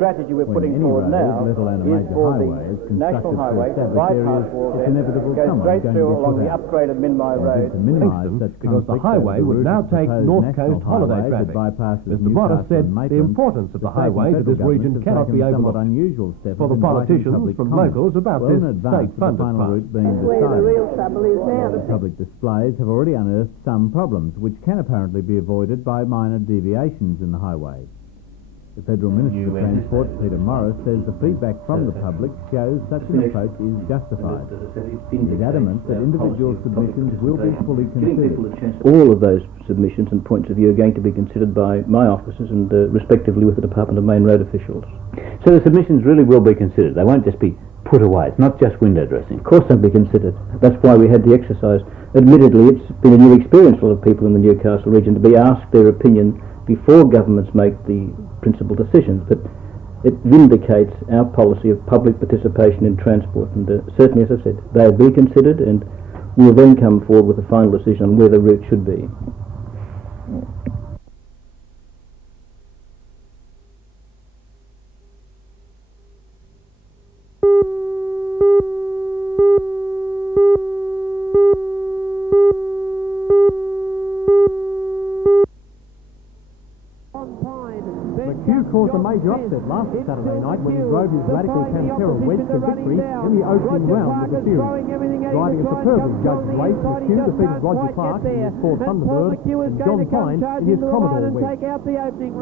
strategy we're putting forward now is for the national highway to bypass Wallhead, go straight through along the upgraded Minmi Road. Because the highway would now take North Coast holiday traffic. Mr. Torres said the importance of the highway to this region cannot be overlooked. For the politicians from locals about this state-funded part. That's where the real trouble is now. The public displays have already unearthed some problems, which can apparently be avoided by minor deviations in the highway. The Federal Minister of Transport, Peter Morris, says the feedback from the public shows such an approach is justified. He is adamant that individual submissions will be fully considered. All of those submissions and points of view are going to be considered by my officers and respectively with the Department of Main Road officials. So the submissions really will be considered. They won't just be put away. It's not just window dressing. Of course they'll be considered. That's why we had the exercise. Admittedly, it's been a new experience for a lot of people in the Newcastle region to be asked their opinion before governments make the principal decisions, but it vindicates our policy of public participation in transport, and certainly, as I said, they'll be considered and we'll then come forward with a final decision on where the route should be. Caused a major upset last Saturday night when he drove his radical Pantera wedge to victory in the opening round of the series. Driving a superbly judged race, McHugh defeated Roger Clark in his Ford Thunderbird and John Pine in his Commodore wedge.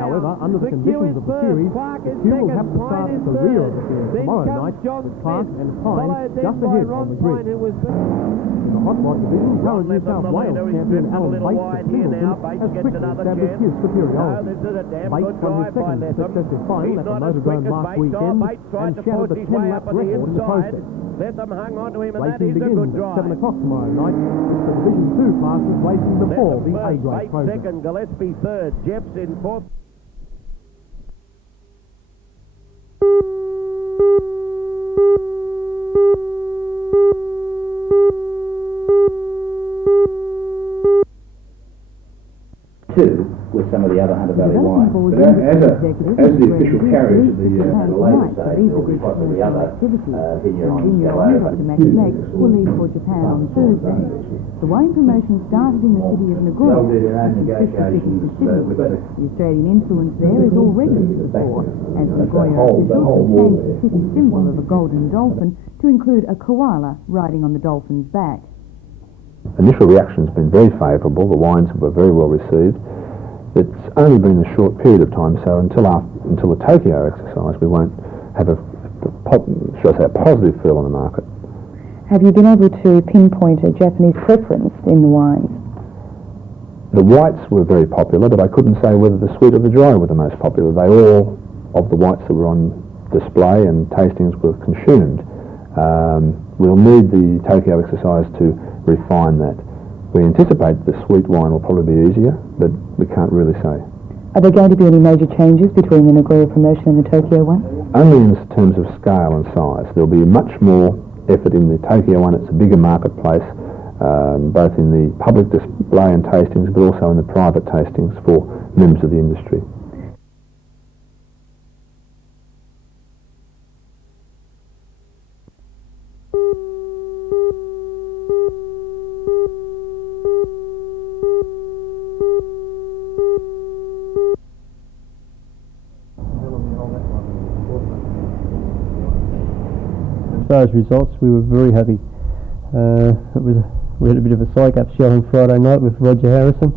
However, under the conditions of the series, McHugh will have to start at the rear of the field tomorrow night with Clark and Pine just ahead on the grid. In the hot rod division, current New South Wales champion Alan Bates of Singleton has quickly established his superiority. Bates won his second successive final at the Motordrome last weekend and shattered the 10-lap record in the process. Racing begins at 7 o'clock tomorrow night. It's the Division 2 classes racing before the A-grade program. Second, Gillespie third, Jeffs in fourth. With some of the other Hunter Valley wines. But as the official carriage of the later stage, there will be possibly other vignerons go over. will leave for Japan on Thursday. The wine promotion started in the city of Nagoya, which is 50 cities. The Australian influence there is already to the fore, as Nagoya officials have changed the city symbol of a golden dolphin to include a koala riding on the dolphin's back. Initial reaction has been very favourable. The wines were very well received. It's only been a short period of time, so until the Tokyo exercise, we won't have a positive feel on the market. Have you been able to pinpoint a Japanese preference in the wines? The whites were very popular, but I couldn't say whether the sweet or the dry were the most popular. They all, of the whites that were on display and tastings, were consumed. We'll need the Tokyo exercise to refine that. We anticipate the sweet wine will probably be easier, but we can't really say. Are there going to be any major changes between the Nagoya promotion and the Tokyo one? Only in terms of scale and size. There'll be much more effort in the Tokyo one. It's a bigger marketplace, both in the public display and tastings, but also in the private tastings for members of the industry. As far as results, we were very happy. We had a bit of a psych-up show on Friday night with Roger Harrison,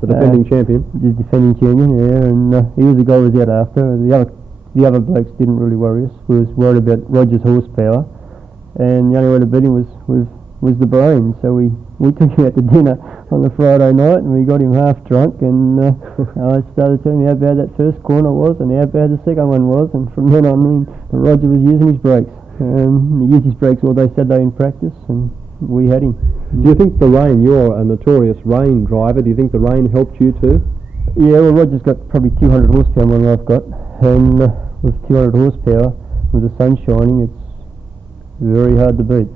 the defending champion. The defending champion, yeah, and he was the guy who was out after. The other blokes didn't really worry us. We was worried about Roger's horsepower, and the only way to beat him was the brain. So we took him out to dinner on the Friday night, and we got him half drunk, and I started telling him how bad that first corner was and how bad the second one was, and from then on Roger was using his brakes. He used his brakes all day Saturday in practice, and we had him. Do you think the rain, you're a notorious rain driver, do you think the rain helped you too? Yeah, well, Roger's got probably 200 horsepower more than I've got, and with 200 horsepower, with the sun shining, it's very hard to beat.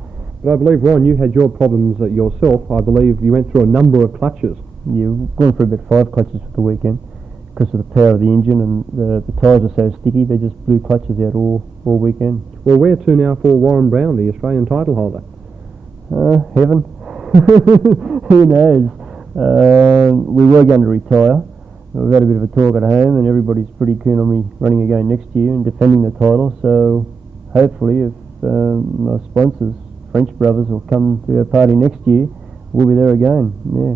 But I believe, Ron, you had your problems yourself. I believe you went through a number of clutches. Yeah, we've gone for about 5 clutches for the weekend, because of the power of the engine, and the tyres are so sticky, they just blew clutches out all weekend. Well, where to now for Warren Brown, the Australian title holder? Heaven. Who knows? We were going to retire. We've had a bit of a talk at home, and everybody's pretty keen on me running again next year and defending the title. So hopefully, if my sponsors, French brothers, will come to our party next year, we'll be there again. Yeah.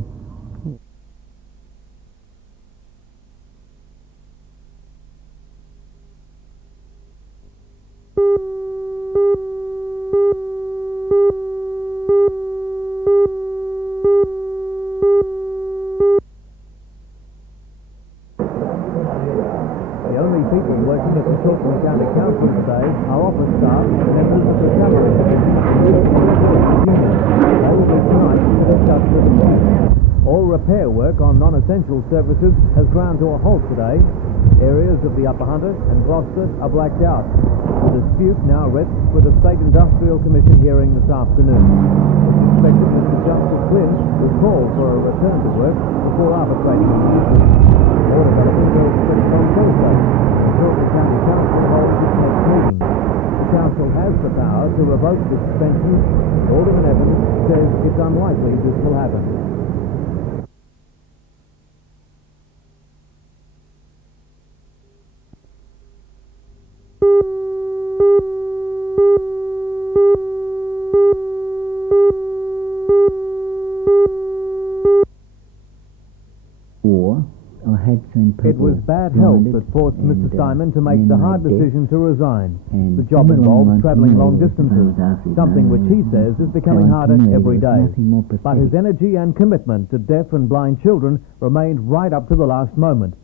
The only people working at the Torres County Council today are office staff and members of the Cabinet Committee. They will be tonight to discuss with the Prime. All repair work on non-essential services has ground to a halt today. Areas of the Upper Hunter and Gloucester are blacked out. The dispute now rests with the State Industrial Commission hearing this afternoon. It's expected Mr. Justice Quinn will call for a return to work before arbitrating the issue. More developing will be on Thursday. The Torres County Council holds its next meeting. The Council has the power to revoke the suspension. Alderman Evans says it's unlikely this will happen. It was bad health that forced Mr. Simon to make the hard decision to resign. The job involved travelling long distances, something which he says is becoming harder every day. But his energy and commitment to deaf and blind children remained right up to the last moment.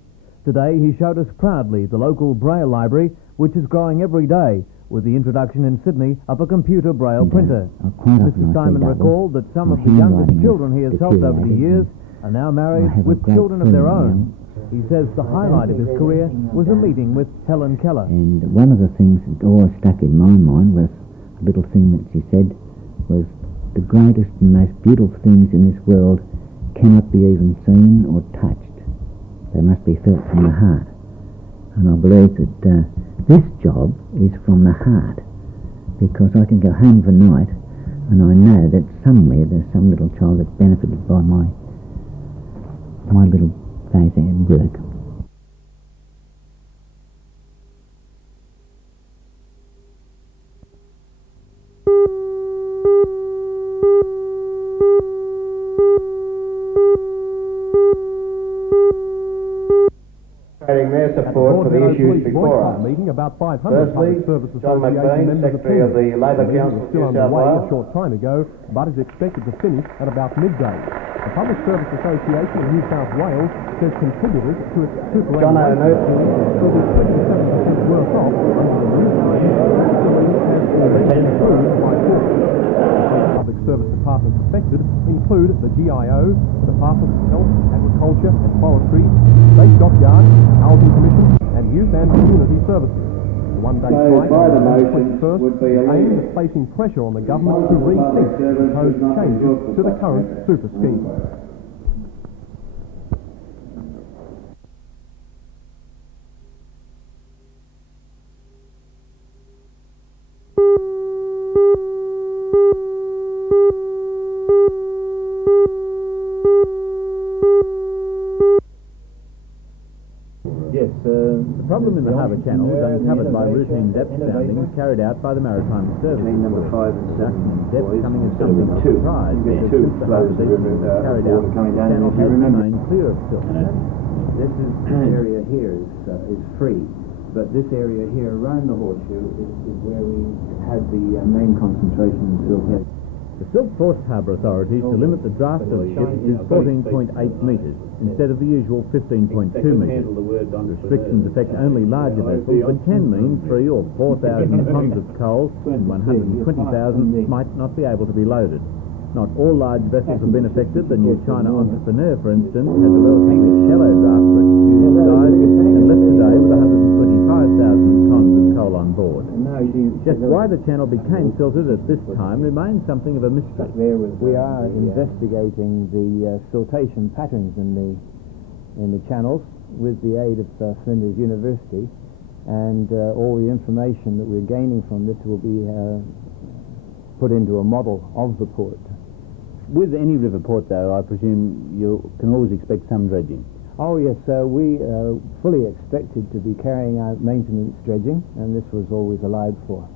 Today he showed us proudly the local Braille library, which is growing every day, with the introduction in Sydney of a computer Braille printer. Mr. Simon recalled that some of the youngest children he has helped over the years are now married with children of their own. He says the highlight of his career was a meeting with Helen Keller. And one of the things that always stuck in my mind was a little thing that she said was, the greatest and most beautiful things in this world cannot be even seen or touched. They must be felt from the heart. And I believe that this job is from the heart, because I can go home for night and I know that somewhere there's some little child that's benefited by my little days and work. Their support for the issues before us. Meeting, about 500 Firstly, Public Service John Association McBain, members Secretary of the Labor Council of still New South underway Wales. a short time ago, but is expected to finish at about midday. The Public Service Association of New South Wales says contributors to its superannuation will be 27% worse off under the new Public Service departments affected include the GIO, the Department of Health, Agriculture and Forestry, State Dockyard, Housing Commission and Youth and Community Services. The one-day strike on the 21st aimed at placing pressure on the government to rethink proposed changes to the current super scheme. Yes, the problem in the Harbour Channel is uncovered by routine depth soundings carried out by the Maritime Service. Between number 5 and 7. Depth coming as something of surprise. You get two Since the flows harbour deep was carried out, coming the down. channel If you has remember, remained clear of silt. This area here is free, but this area here around the horseshoe is where we had the main concentration of silt. The silt-forced harbour authorities to limit the draft of ships is 14.8 metres instead of the usual 15.2 metres. Restrictions affect only larger vessels, but can mean 3,000 or 4,000 tonnes of coal and 120,000 might not be able to be loaded. Not all large vessels have been affected. The new China Entrepreneur, for instance, has a relatively shallow draft for its huge size and left today with 125,000 tonnes of coal on board. Just why the channel became silted at this time remains something of a mystery. We are investigating the siltation patterns in the channels. with the aid of Flinders University, and all the information that we're gaining from this will be put into a model of the port. With any river port, though, I presume you can always expect some dredging. Oh yes, we fully expected to be carrying out maintenance dredging, and this was always allowed for.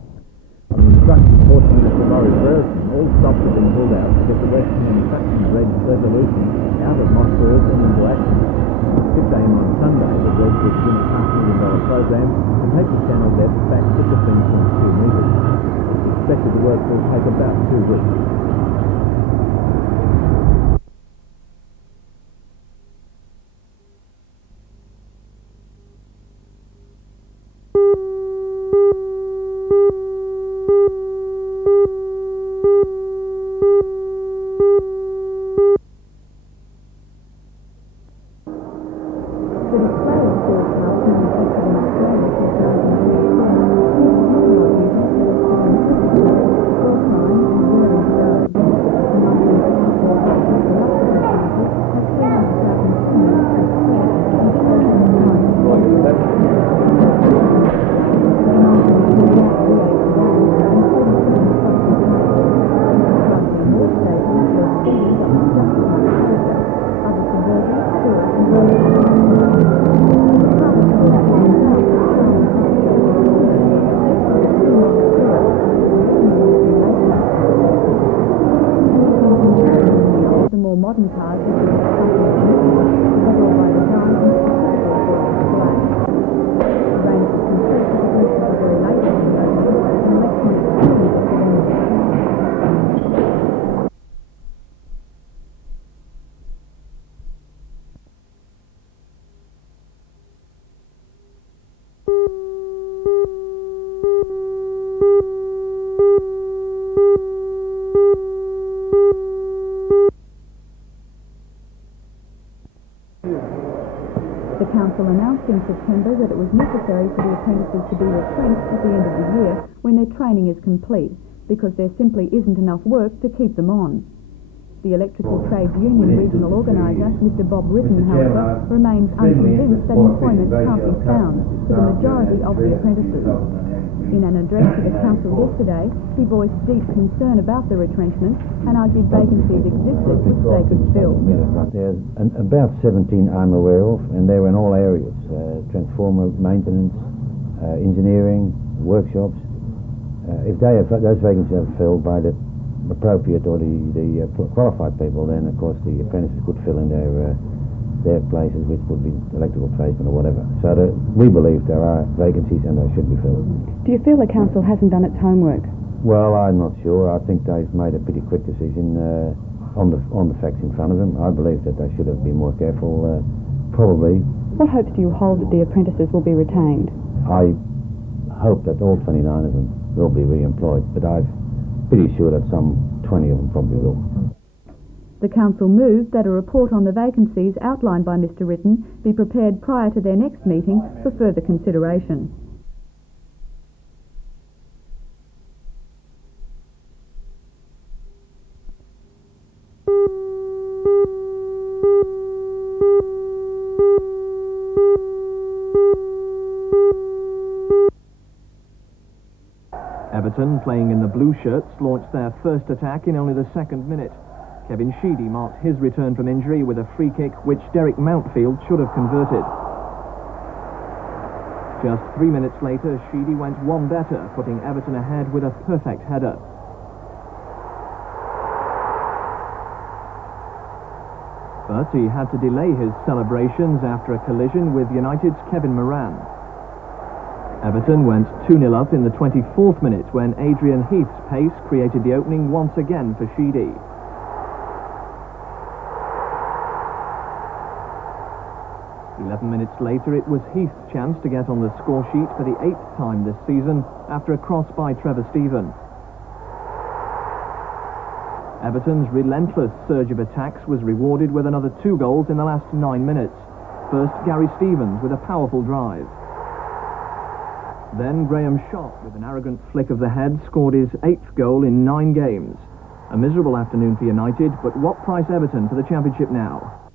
On the instruction Port Minister Laurie Brereton, all stops have been pulled out to get the Western and Suction Dredge Resolution out of Mossberg and into action. At 6 a.m. on Sunday, the dredge will begin a $500,000 program to take the channel depth back to 15.2 metres. It's expected the work will take about 2 weeks. modern cars have been several by design and the range of complete solutions are very late on the road and electronic The council announced in September that it was necessary for the apprentices to be retrenched at the end of the year when their training is complete, because there simply isn't enough work to keep them on. The Electrical Trades Union regional organiser, Mr Bob Ritten, however, remains unconvinced that employment can't be found for the majority of the apprentices. In an address to the council yesterday, he voiced deep concern about the retrenchment and argued vacancies existed which they could fill. There's about 17 I'm aware of, and they're in all areas, transformer maintenance, engineering, workshops. If those vacancies are filled by the appropriate or the qualified people, then of course the apprentices could fill in their places, which would be electrical tradesmen or whatever. So we believe there are vacancies and they should be filled. Do you feel the council hasn't done its homework? Well, I'm not sure. I think they've made a pretty quick decision on the facts in front of them. I believe that they should have been more careful, probably. What hopes do you hold that the apprentices will be retained? I hope that all 29 of them will be re-employed, but I'm pretty sure that some 20 of them probably will. The council moved that a report on the vacancies outlined by Mr Ritten be prepared prior to their next meeting for further consideration. Everton, playing in the blue shirts, launched their first attack in only the second minute. Kevin Sheedy marked his return from injury with a free kick which Derek Mountfield should have converted. Just 3 minutes later, Sheedy went one better, putting Everton ahead with a perfect header. But he had to delay his celebrations after a collision with United's Kevin Moran. Everton went 2-0 up in the 24th minute when Adrian Heath's pace created the opening once again for Sheedy. Eleven minutes later, it was Heath's chance to get on the score sheet for the 8th time this season after a cross by Trevor Stephen. Everton's relentless surge of attacks was rewarded with another 2 goals in the last 9 minutes. First, Gary Stevens with a powerful drive. Then Graham Shott, with an arrogant flick of the head, scored his 8th goal in 9 games. A miserable afternoon for United, but what price Everton for the Championship now?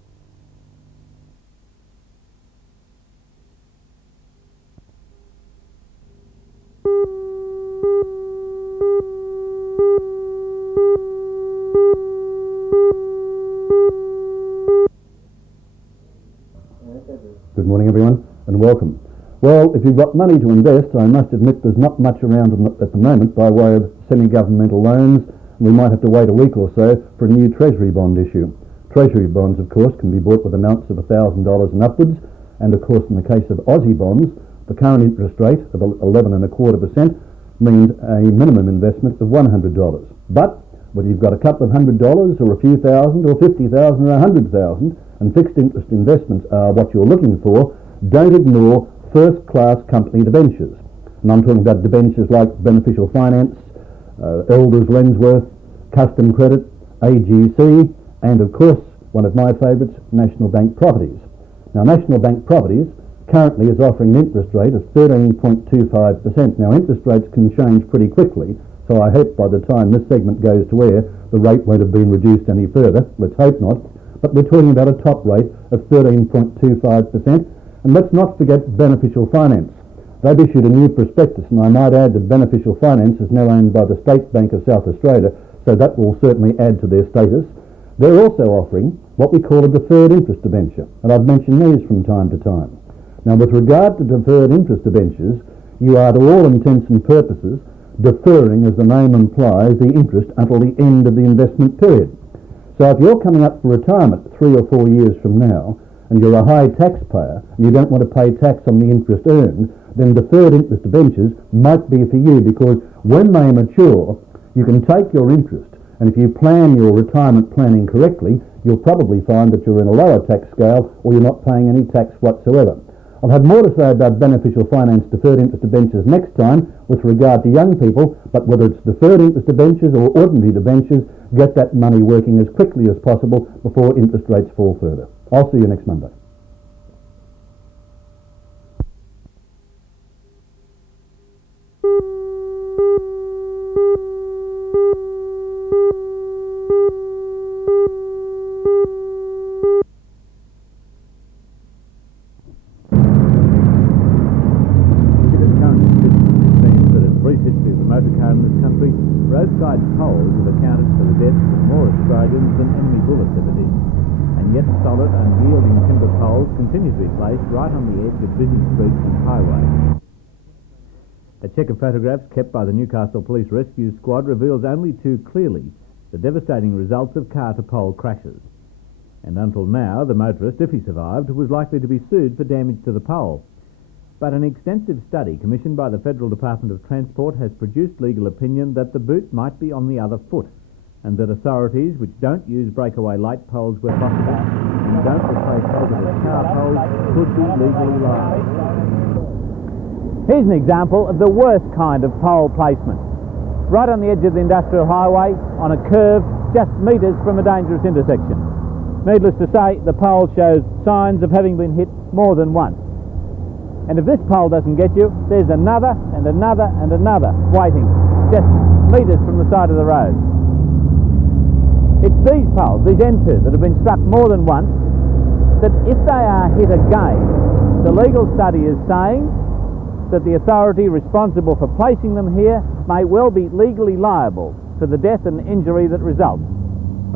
Good morning, everyone, and welcome. Well, if you've got money to invest, I must admit there's not much around at the moment by way of semi-governmental loans. We might have to wait a week or so for a new Treasury bond issue. Treasury bonds, of course, can be bought with amounts of $1,000 and upwards, and of course, in the case of Aussie bonds, the current interest rate of 11.25% means a minimum investment of $100. But whether you've got a couple of $100 or a few thousand or 50,000 or 100,000, and fixed interest investments are what you're looking for, don't ignore first-class company debentures. And I'm talking about debentures like Beneficial Finance, Elders Lensworth, Custom Credit, AGC, and of course, one of my favourites, National Bank Properties. Now, National Bank Properties currently is offering an interest rate of 13.25%. Now, interest rates can change pretty quickly, so I hope by the time this segment goes to air, the rate won't have been reduced any further. Let's hope not. But we're talking about a top rate of 13.25%. And let's not forget Beneficial Finance. They've issued a new prospectus, and I might add that Beneficial Finance is now owned by the State Bank of South Australia, so that will certainly add to their status. They're also offering what we call a deferred interest debenture, and I've mentioned these from time to time. Now, with regard to deferred interest debentures, you are to all intents and purposes deferring, as the name implies, the interest until the end of the investment period. So if you're coming up for retirement 3 or 4 years from now, and you're a high taxpayer, and you don't want to pay tax on the interest earned, then deferred interest debentures might be for you, because when they mature, you can take your interest, and if you plan your retirement planning correctly, you'll probably find that you're in a lower tax scale or you're not paying any tax whatsoever. I'll have more to say about Beneficial Finance deferred interest debentures next time with regard to young people, but whether it's deferred interest debentures or ordinary debentures, get that money working as quickly as possible before interest rates fall further. I'll see you next Monday. Roadside tolls have accounted for the deaths of more Australians than enemy bullets ever did. And yet solid, unyielding timber poles continue to be placed right on the edge of busy streets and highways. A check of photographs kept by the Newcastle Police Rescue Squad reveals only too clearly the devastating results of car-to-pole crashes. And until now, the motorist, if he survived, was likely to be sued for damage to the pole. But an extensive study commissioned by the Federal Department of Transport has produced legal opinion that the boot might be on the other foot, and that authorities which don't use breakaway light poles where possible and don't replace hazardous car poles could be legally liable. Here's an example of the worst kind of pole placement. Right on the edge of the industrial highway, on a curve, just metres from a dangerous intersection. Needless to say, the pole shows signs of having been hit more than once. And if this pole doesn't get you, there's another and another and another waiting, just metres from the side of the road. It's these poles, these end-2s, that have been struck more than once, that if they are hit again, the legal study is saying that the authority responsible for placing them here may well be legally liable for the death and injury that results.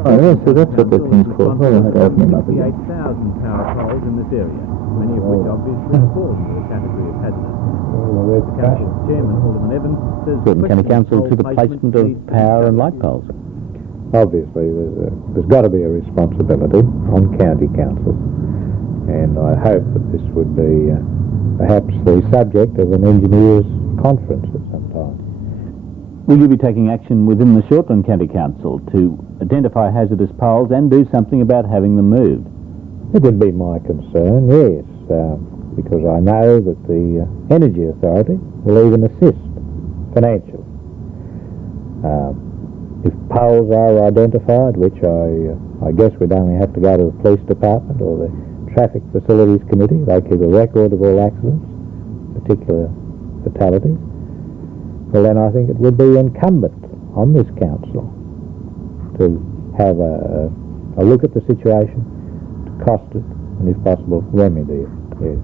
Oh, yes, so that's what the thing's called. Well, I have to open them up again. 58,000 power poles in this area, many of which obviously fall into the category of hazardous. The Council's Chairman, Alderman Evans, says Certain County Council to the placement of power and light poles. Obviously, there's got to be a responsibility on county councils, and I hope that this would be perhaps the subject of an engineers' conference at some time. Will you be taking action within the Shortland County Council to identify hazardous poles and do something about having them moved? It would be my concern, yes, because I know that the Energy Authority will even assist financially. If poles are identified, which I guess we'd only have to go to the Police Department or the Traffic Facilities Committee, they keep a record of all accidents, particular fatalities, well then I think it would be incumbent on this council to have a look at the situation, to cost it, and if possible remedy it, yes.